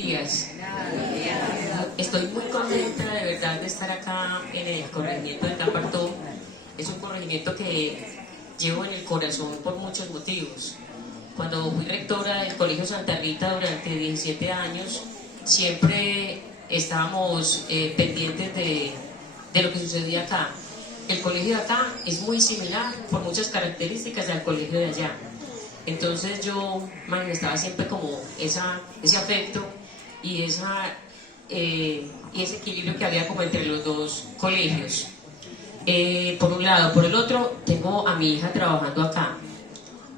días. Estoy muy contenta de verdad de estar acá en el corregimiento de Tapartó. Es un corregimiento que llevo en el corazón por muchos motivos. Cuando fui rectora del Colegio Santa Rita durante 17 años, siempre estábamos pendientes de lo que sucedía acá. El colegio de acá es muy similar por muchas características al colegio de allá. Entonces yo manifestaba siempre como ese afecto y ese equilibrio que había como entre los dos colegios. Por un lado. Por el otro, tengo a mi hija trabajando acá.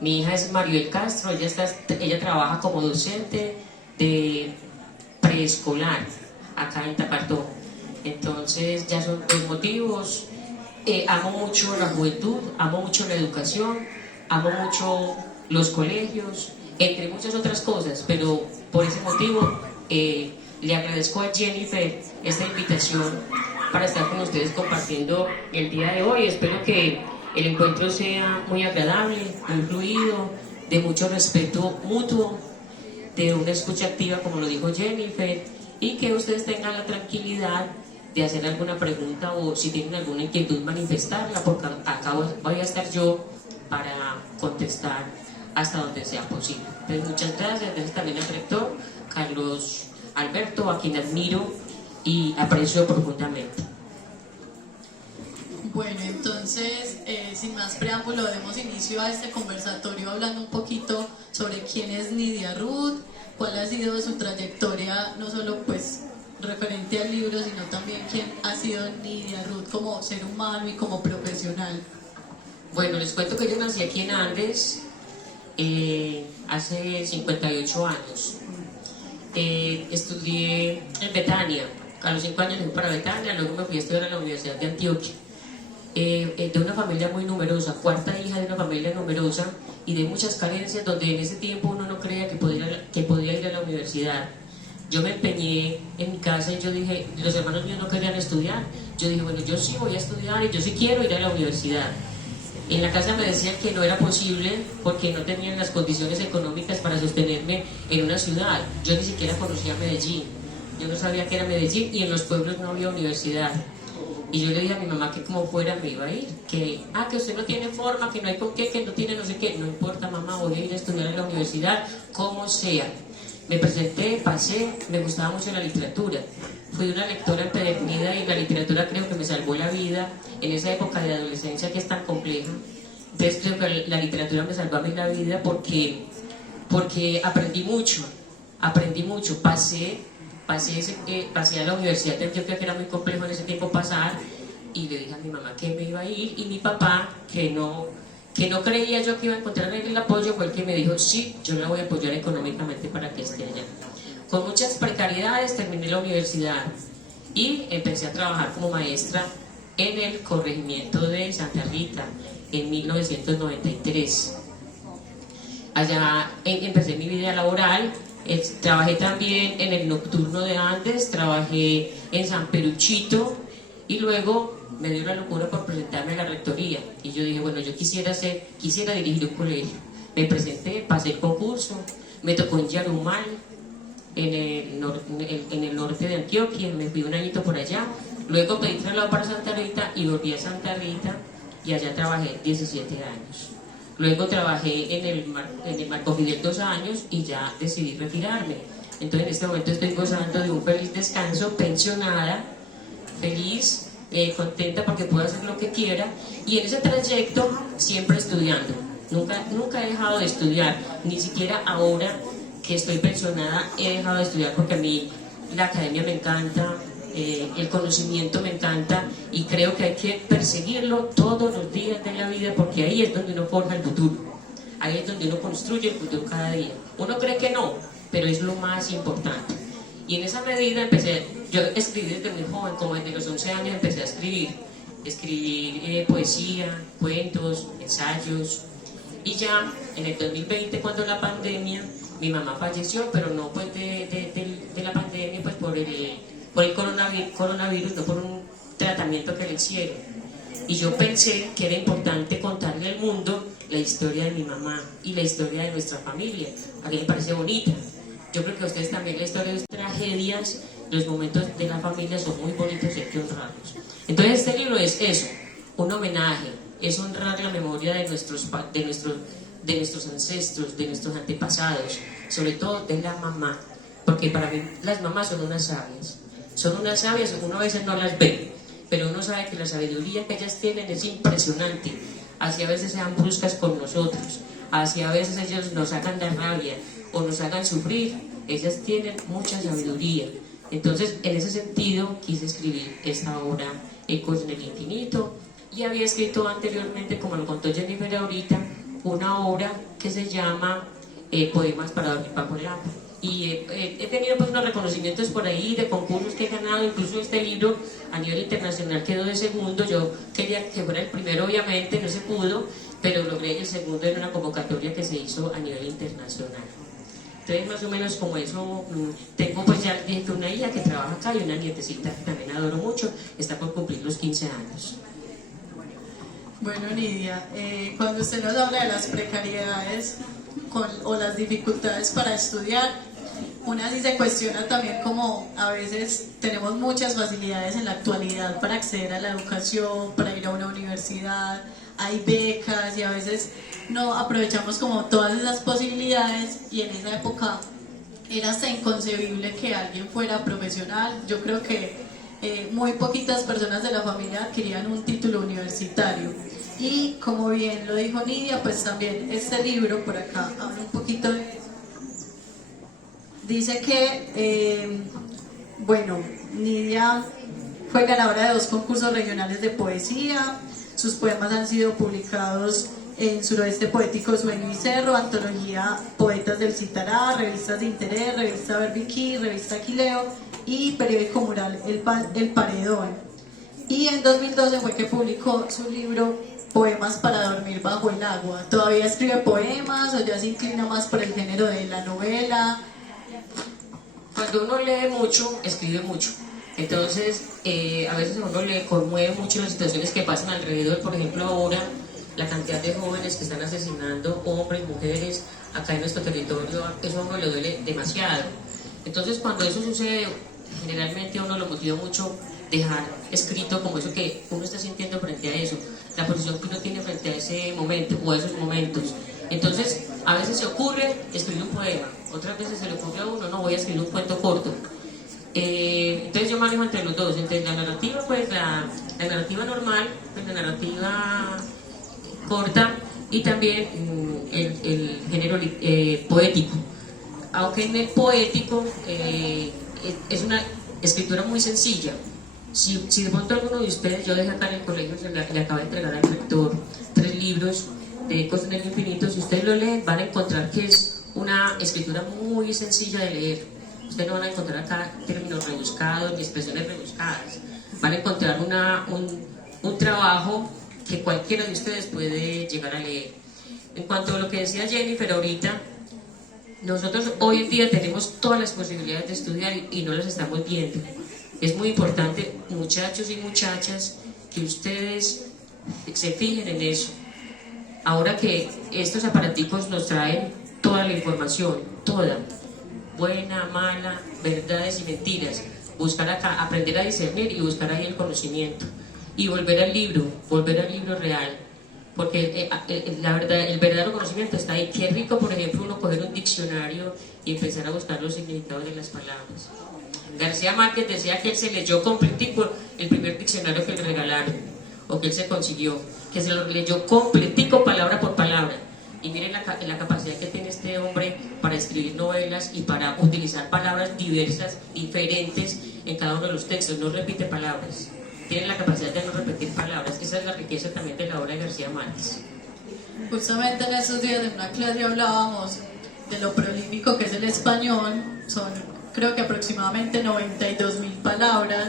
Mi hija es Maribel Castro, ella trabaja como docente de preescolar acá en Tapartó. Entonces ya son dos motivos. Amo mucho la juventud, amo mucho la educación, amo mucho los colegios, entre muchas otras cosas, pero por ese motivo le agradezco a Jennifer esta invitación para estar con ustedes compartiendo el día de hoy. Espero que el encuentro sea muy agradable, muy fluido, de mucho respeto mutuo, de una escucha activa, como lo dijo Jennifer, y que ustedes tengan la tranquilidad de hacer alguna pregunta o si tienen alguna inquietud manifestarla, porque acá voy a estar yo para contestar hasta donde sea posible. Entonces, muchas gracias. Gracias también al rector Carlos Alberto, a quien admiro y aprecio profundamente. Bueno, entonces, sin más preámbulo, demos inicio a este conversatorio hablando un poquito sobre quién es Nidia Ruth, cuál ha sido su trayectoria, no solo pues referente al libro, sino también quién ha sido Nidia Ruth como ser humano y como profesional. Bueno, les cuento que yo nací aquí en Andes hace 58 años. Estudié en Betania. A los 5 años me fui para Betania, luego me fui a estudiar a la Universidad de Antioquia. De una familia muy numerosa, cuarta hija de una familia numerosa y de muchas carencias, donde en ese tiempo uno no creía que podía ir a la universidad. Yo me empeñé en mi casa y yo dije, los hermanos míos no querían estudiar. Yo dije, bueno, yo sí voy a estudiar y yo sí quiero ir a la universidad. En la casa me decían que no era posible porque no tenían las condiciones económicas para sostenerme en una ciudad. Yo ni siquiera conocía Medellín. Yo no sabía que era Medellín y en los pueblos no había universidad. Y yo le dije a mi mamá que como fuera me iba a ir, que usted no tiene forma, que no hay con qué, que no tiene no sé qué. No importa, mamá, voy a ir a estudiar en la universidad, como sea. Me presenté, pasé, me gustaba mucho la literatura. Fui una lectora empedernida y la literatura creo que me salvó la vida en esa época de adolescencia que es tan compleja. Entonces creo que la literatura me salvó a mí la vida porque aprendí mucho. Pasé a la Universidad de Antioquia, que era muy complejo en ese tiempo pasar, y le dije a mi mamá que me iba a ir, y mi papá, que no creía yo que iba a encontrar el apoyo, fue el que me dijo, sí, yo la voy a apoyar económicamente para que esté allá. Con muchas precariedades terminé la universidad y empecé a trabajar como maestra en el corregimiento de Santa Rita en 1993. Allá empecé mi vida laboral. Trabajé también en el nocturno de Andes, trabajé en San Peruchito y luego me dio la locura por presentarme a la rectoría y yo dije, bueno, yo quisiera dirigir un colegio. Me presenté, pasé el concurso, me tocó en Yarumal, en el norte de Antioquia, me fui un añito por allá, luego pedí traslado para Santa Rita y volví a Santa Rita y allá trabajé 17 años. Luego trabajé en el Marco Fidel 2 años y ya decidí retirarme. Entonces en este momento estoy gozando de un feliz descanso, pensionada, feliz, contenta porque puedo hacer lo que quiera y en ese trayecto siempre estudiando. Nunca he dejado de estudiar, ni siquiera ahora que estoy pensionada he dejado de estudiar porque a mí la academia me encanta. El conocimiento me encanta y creo que hay que perseguirlo todos los días de la vida porque ahí es donde uno forja el futuro, ahí es donde uno construye el futuro cada día. Uno cree que no, pero es lo más importante. Y en esa medida yo escribí desde muy joven, como desde los 11 años empecé a escribir poesía, cuentos, ensayos. Y ya en el 2020, cuando la pandemia, mi mamá falleció, pero no pues de la pandemia, pues por el coronavirus, no por un tratamiento que le hicieron. Y yo pensé que era importante contarle al mundo la historia de mi mamá y la historia de nuestra familia. A mí me parece bonita. Yo creo que a ustedes también la historia de tragedias, los momentos de la familia son muy bonitos y hay que honrarlos. Entonces este libro es eso, un homenaje, es honrar la memoria de nuestros ancestros, de nuestros antepasados, sobre todo de la mamá, porque para mí las mamás son unas sabias, uno a veces no las ve, pero uno sabe que la sabiduría que ellas tienen es impresionante, así a veces sean bruscas con nosotros, así a veces ellos nos hagan la rabia o nos hagan sufrir, ellas tienen mucha sabiduría. Entonces, en ese sentido, quise escribir esta obra, Ecos en el Infinito, y había escrito anteriormente, como lo contó Jennifer ahorita, una obra que se llama Poemas para dormir bajo el agua. Y he tenido pues unos reconocimientos por ahí de concursos que he ganado, incluso este libro a nivel internacional quedó de segundo. Yo quería que fuera el primero, obviamente, no se pudo, pero logré el segundo en una convocatoria que se hizo a nivel internacional. Entonces, más o menos como eso, tengo pues ya dije que una hija que trabaja acá y una nietecita que también adoro mucho, está por cumplir los 15 años. Bueno, Nidia, cuando usted nos habla de las precariedades o las dificultades para estudiar, una sí se cuestiona también como a veces tenemos muchas facilidades en la actualidad para acceder a la educación, para ir a una universidad, hay becas y a veces no aprovechamos como todas esas posibilidades, y en esa época era hasta inconcebible que alguien fuera profesional. Yo creo que muy poquitas personas de la familia adquirían un título universitario. Y como bien lo dijo Nidia, pues también este libro, por acá habla un poquito de eso. Dice que, bueno, Nidia fue ganadora de 2 concursos regionales de poesía, sus poemas han sido publicados en Suroeste Poético, Sueño y Cerro, Antología Poetas del Citará, Revistas de Interés, Revista Verbiquí, Revista Aquileo y periódico mural El Paredón. Y en 2012 fue que publicó su libro Poemas para dormir bajo el agua. ¿Todavía escribe poemas o ya se inclina más por el género de la novela? Cuando uno lee mucho, escribe mucho. Entonces, a veces a uno le conmueve mucho las situaciones que pasan alrededor. Por ejemplo, ahora, la cantidad de jóvenes que están asesinando, hombres, mujeres, acá en nuestro territorio, eso a uno le duele demasiado. Entonces, cuando eso sucede, generalmente a uno lo motiva mucho dejar escrito como eso que uno está sintiendo frente a eso, la posición que uno tiene frente a ese momento o a esos momentos. Entonces, a veces se ocurre escribir un poema, otras veces se le ocurre a uno, no, voy a escribir un cuento corto. Entonces yo manejo entre los dos, entre la narrativa, pues la narrativa normal, pues la narrativa corta, y también el género poético. Aunque en el poético es una escritura muy sencilla. Si de pronto alguno de ustedes, yo dejé acá en el colegio, le acabo de entregar al rector 3 libros de Ecos en el Infinito, si ustedes lo leen van a encontrar que es una escritura muy sencilla de leer. Ustedes no van a encontrar acá términos rebuscados ni expresiones rebuscadas. Van a encontrar un trabajo que cualquiera de ustedes puede llegar a leer. En cuanto a lo que decía Jennifer ahorita, nosotros hoy en día tenemos todas las posibilidades de estudiar y no las estamos viendo. Es muy importante, muchachos y muchachas, que ustedes se fijen en eso. Ahora que estos aparaticos nos traen toda la información, toda, buena, mala, verdades y mentiras, buscar acá, aprender a discernir y buscar ahí el conocimiento. Y volver al libro real, porque la verdad, el verdadero conocimiento está ahí. Qué rico, por ejemplo, uno coger un diccionario y empezar a buscar los significados de las palabras. García Márquez decía que él se leyó completico el primer diccionario que le regalaron, o que él se consiguió, que se lo leyó completico palabra por palabra. Y miren la capacidad que tiene este hombre para escribir novelas y para utilizar palabras diversas, diferentes en cada uno de los textos. No repite palabras, tiene la capacidad de no repetir palabras. Esa es la riqueza también de la obra de García Márquez. Justamente en esos días en una clase hablábamos de lo prolífico que es el español. Son, creo que aproximadamente 92.000 palabras,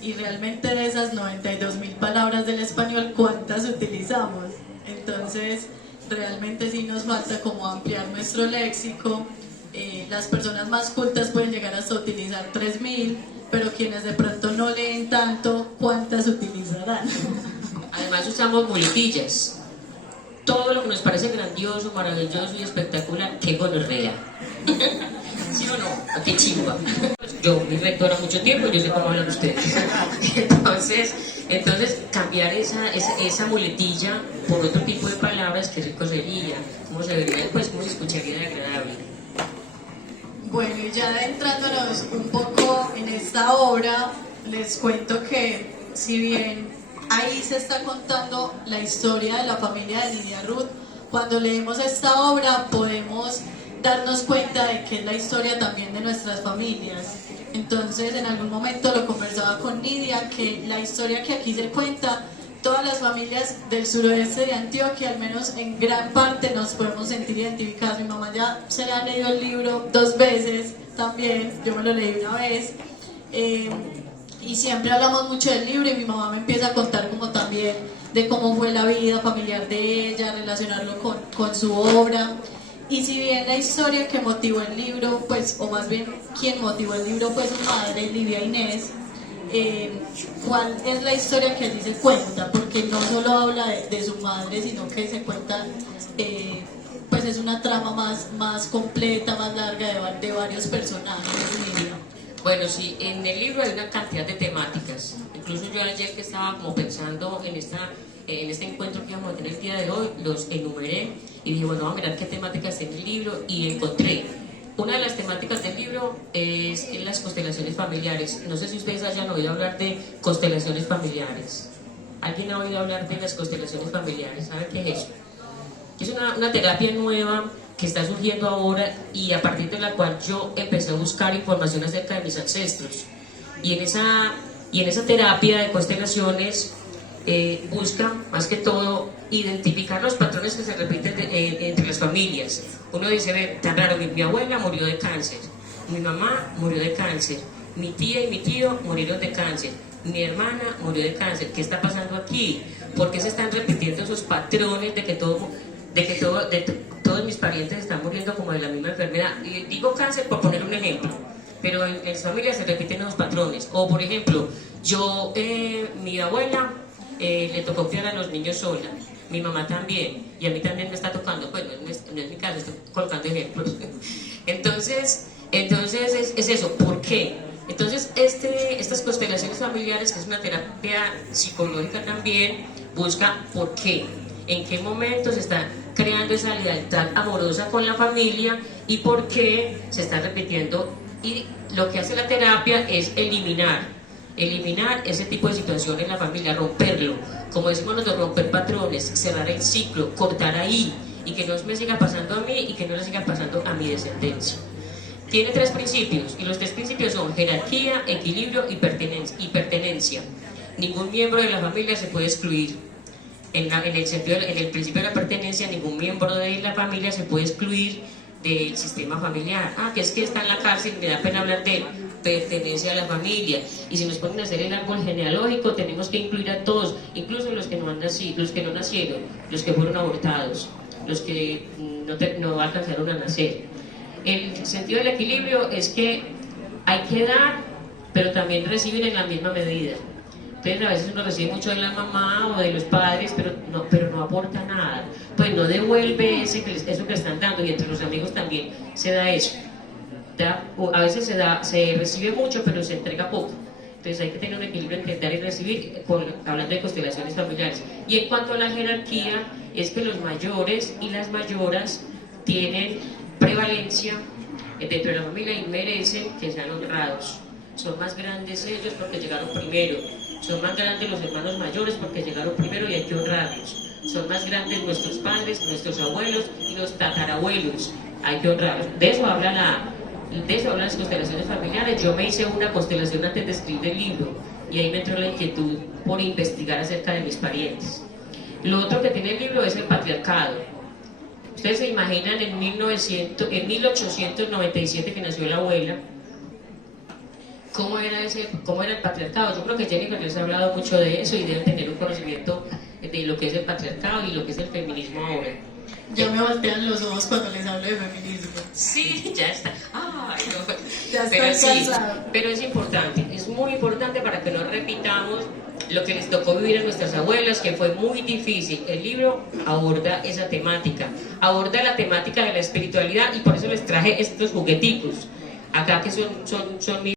y realmente de esas 92.000 palabras del español, ¿cuántas utilizamos? Entonces realmente sí nos falta como ampliar nuestro léxico. Las personas más cultas pueden llegar hasta utilizar 3.000, pero quienes de pronto no leen tanto, ¿cuántas utilizarán? Además usamos muletillas. Todo lo que nos parece grandioso, maravilloso y espectacular, qué gonorrea. ¿Sí o no? ¡Qué chimba! Yo fui rectora mucho tiempo, yo sé cómo hablan ustedes. Entonces cambiar esa muletilla por otro tipo de palabras, que rico sería, cómo se vería, pues cómo se escucharía de agradable. Bueno, y ya adentrándonos un poco en esta obra, les cuento que si bien ahí se está contando la historia de la familia de Nidia Ruth, cuando leemos esta obra podemos darnos cuenta de que es la historia también de nuestras familias. Entonces en algún momento lo conversaba con Nidia, que la historia que aquí se cuenta, todas las familias del suroeste de Antioquia, al menos en gran parte, nos podemos sentir identificadas. Mi mamá ya se le ha leído el libro 2 veces también, yo me lo leí una vez, y siempre hablamos mucho del libro y mi mamá me empieza a contar como también de cómo fue la vida familiar de ella, relacionarlo con su obra. Y si bien la historia que motivó el libro, pues, o más bien quien motivó el libro fue su madre, Lidia Inés, ¿cuál es la historia que allí se cuenta? Porque no solo habla de su madre, sino que se cuenta, pues es una trama más completa, más larga de varios personajes. Lidia. Bueno, sí, en el libro hay una cantidad de temáticas. Incluso yo ayer que estaba como pensando en este encuentro que vamos a tener el día de hoy, los enumeré y dije, bueno, vamos a mirar qué temáticas tiene el libro, y encontré. Una de las temáticas del libro es las constelaciones familiares. No sé si ustedes hayan oído hablar de constelaciones familiares. ¿Alguien ha oído hablar de las constelaciones familiares? ¿Saben qué es eso? Es una terapia nueva que está surgiendo ahora y a partir de la cual yo empecé a buscar información acerca de mis ancestros. Y en esa terapia de constelaciones busca más que todo identificar los patrones que se repiten entre las familias. Uno dice, ve, tan raro, mi abuela murió de cáncer, mi mamá murió de cáncer, mi tía y mi tío murieron de cáncer, mi hermana murió de cáncer. ¿Qué está pasando aquí? ¿Por qué se están repitiendo esos patrones de que todos mis parientes están muriendo como de la misma enfermedad? Y digo cáncer por poner un ejemplo, pero en su familia se repiten esos patrones. O por ejemplo, mi abuela le tocó criar a los niños sola, mi mamá también, y a mí también me está tocando. Bueno, no es mi caso, estoy colocando ejemplos. Entonces es eso. ¿Por qué? Entonces estas constelaciones familiares, que es una terapia psicológica también, busca por qué, en qué momento se está creando esa lealtad amorosa con la familia y por qué se está repitiendo. Y lo que hace la terapia es eliminar ese tipo de situación en la familia, romperlo, como decimos nosotros, romper patrones, cerrar el ciclo, cortar ahí, y que no me siga pasando a mí y que no le siga pasando a mi descendencia. Tiene 3 principios, y los 3 principios son jerarquía, equilibrio y pertenencia. Ningún miembro de la familia se puede excluir. En el principio de la pertenencia, ningún miembro de la familia se puede excluir del sistema familiar. Que es que está en la cárcel, me da pena hablar de él. Pertenece a la familia, y si nos ponen a hacer el árbol genealógico tenemos que incluir a todos, incluso los que no nacieron, los que fueron abortados, los que no alcanzaron a nacer. El sentido del equilibrio es que hay que dar, pero también recibir en la misma medida. Entonces a veces uno recibe mucho de la mamá o de los padres, pero no aporta nada, pues no devuelve eso que están dando, y entre los amigos también se da eso. A veces se recibe mucho, pero se entrega poco. Entonces hay que tener un equilibrio entre dar y recibir, hablando de constelaciones familiares. Y en cuanto a la jerarquía, es que los mayores y las mayoras tienen prevalencia dentro de la familia y merecen que sean honrados. Son más grandes ellos porque llegaron primero, son más grandes los hermanos mayores porque llegaron primero y hay que honrarlos. Son más grandes nuestros padres, nuestros abuelos y los tatarabuelos, hay que honrarlos. De eso hablan las constelaciones familiares. Yo me hice una constelación antes de escribir el libro y ahí me entró la inquietud por investigar acerca de mis parientes. Lo otro que tiene el libro es el patriarcado. Ustedes se imaginan en 1897 que nació la abuela, ¿cómo era el patriarcado? Yo creo que Jennifer les ha hablado mucho de eso y deben tener un conocimiento de lo que es el patriarcado y lo que es el feminismo ahora. Ya me voltean los ojos cuando les hablo de feminismo. Sí, ya está. Ay, no. Ya estoy cansada. Pero es importante, es muy importante para que no repitamos lo que les tocó vivir a nuestras abuelas, que fue muy difícil. El libro aborda esa temática, aborda la temática de la espiritualidad, y por eso les traje estos jugueticos. acá que son